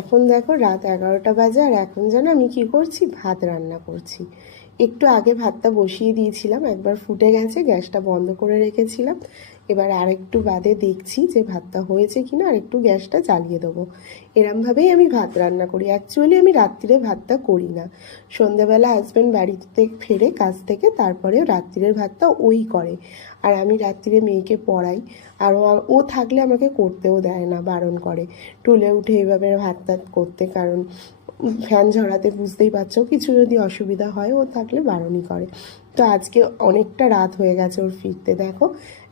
এখন দেখো রাত 11টা বাজে, আর এখন যেন আমি কি করছি, ভাত রান্না করছি। একটু আগে ভাতটা বসিয়ে দিয়েছিলাম, একবার ফুটে গেছে, গ্যাসটা বন্ধ করে রেখেছিলাম। এবার আরেকটু বাদে দেখছি যে ভাতটা হয়েছে কিনা, আর একটু গ্যাসটা জ্বালিয়ে দেবো। এরমভাবেই আমি ভাত রান্না করি। অ্যাকচুয়ালি আমি রাত্রিরে ভাতটা করি না। সন্ধ্যাবেলা হাজব্যান্ড বাড়িতে ফেরে কাজ থেকে, তারপরে রাত্রিরের ভাতটা ওই করে। আর আমি রাত্রিরে মেয়েকে পড়াই। আর ও থাকলে আমাকে করতেও দেয় না, বারণ করে টুলে উঠে এইভাবে ভাত টাত করতে। কারণ ফ্যান ঝরাতে বুঝতেই পারছো, কিছু যদি অসুবিধা হয়, ও থাকলে বারণই করে। তো আজকে অনেকটা রাত হয়ে গেছে ওর ফিরতে। দেখো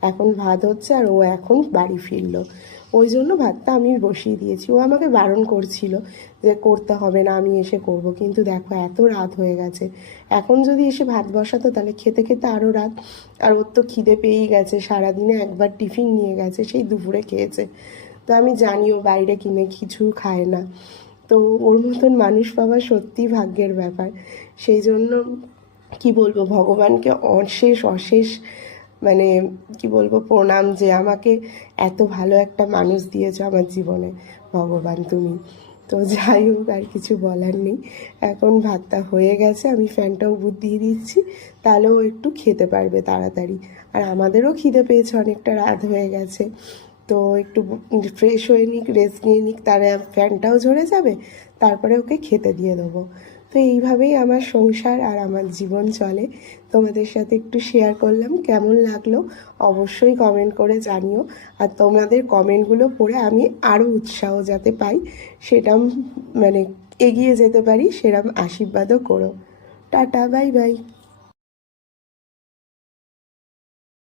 এখন ভাত হচ্ছে, আর ও এখন বাড়ি ফিরলো। ওই জন্য ভাতটা আমি বসিয়ে দিয়েছি। ও আমাকে বারণ করছিল যে করতে হবে না, আমি এসে করব, কিন্তু দেখো এত রাত হয়ে গেছে। এখন যদি এসে ভাত বসাতো তাহলে খেতে খেতে আরও রাত। আর ওর তো খিদে পেয়েই গেছে, সারাদিনে একবার টিফিন নিয়ে গেছে, সেই দুপুরে খেয়েছে। তো আমি জানি ও বাইরে কিনে কিছু খায় না। তো ওর মতন মানুষ পাওয়া সত্যিই ভাগ্যের ব্যাপার। সেই জন্য কি বলবো, ভগবানকে অশেষ অশেষ মানে কি বলবো, প্রণাম যে আমাকে এত ভালো একটা মানুষ দিয়েছো আমার জীবনে। ভগবান তুমি। তো যাই হোক, আর কিছু বলার নেই। এখন ভাতটা হয়ে গেছে, আমি ফ্যানটাও দিয়ে দিচ্ছি, তাহলেও একটু খেতে পারবে তাড়াতাড়ি। আর আমাদেরও খিদে পেয়েছে, অনেকটা রাত হয়ে গেছে। তো একটু ফ্রেশ হয়ে নিক, রেস্ট নিয়ে নিক, তার ফ্যানটাও ঝরে যাবে, তারপরে ওকে খেতে দিয়ে দেবো। তো এইভাবেই আমার সংসার আর আমার জীবন চলে। তোমাদের সাথে একটু শেয়ার করলাম, কেমন লাগলো অবশ্যই কমেন্ট করে জানিও। আর তোমাদের কমেন্টগুলো পড়ে আমি আরও উৎসাহ যাতে পাই, সেটা মানে এগিয়ে যেতে পারি, সেরকম আশীর্বাদও করো। Tata, bye bye.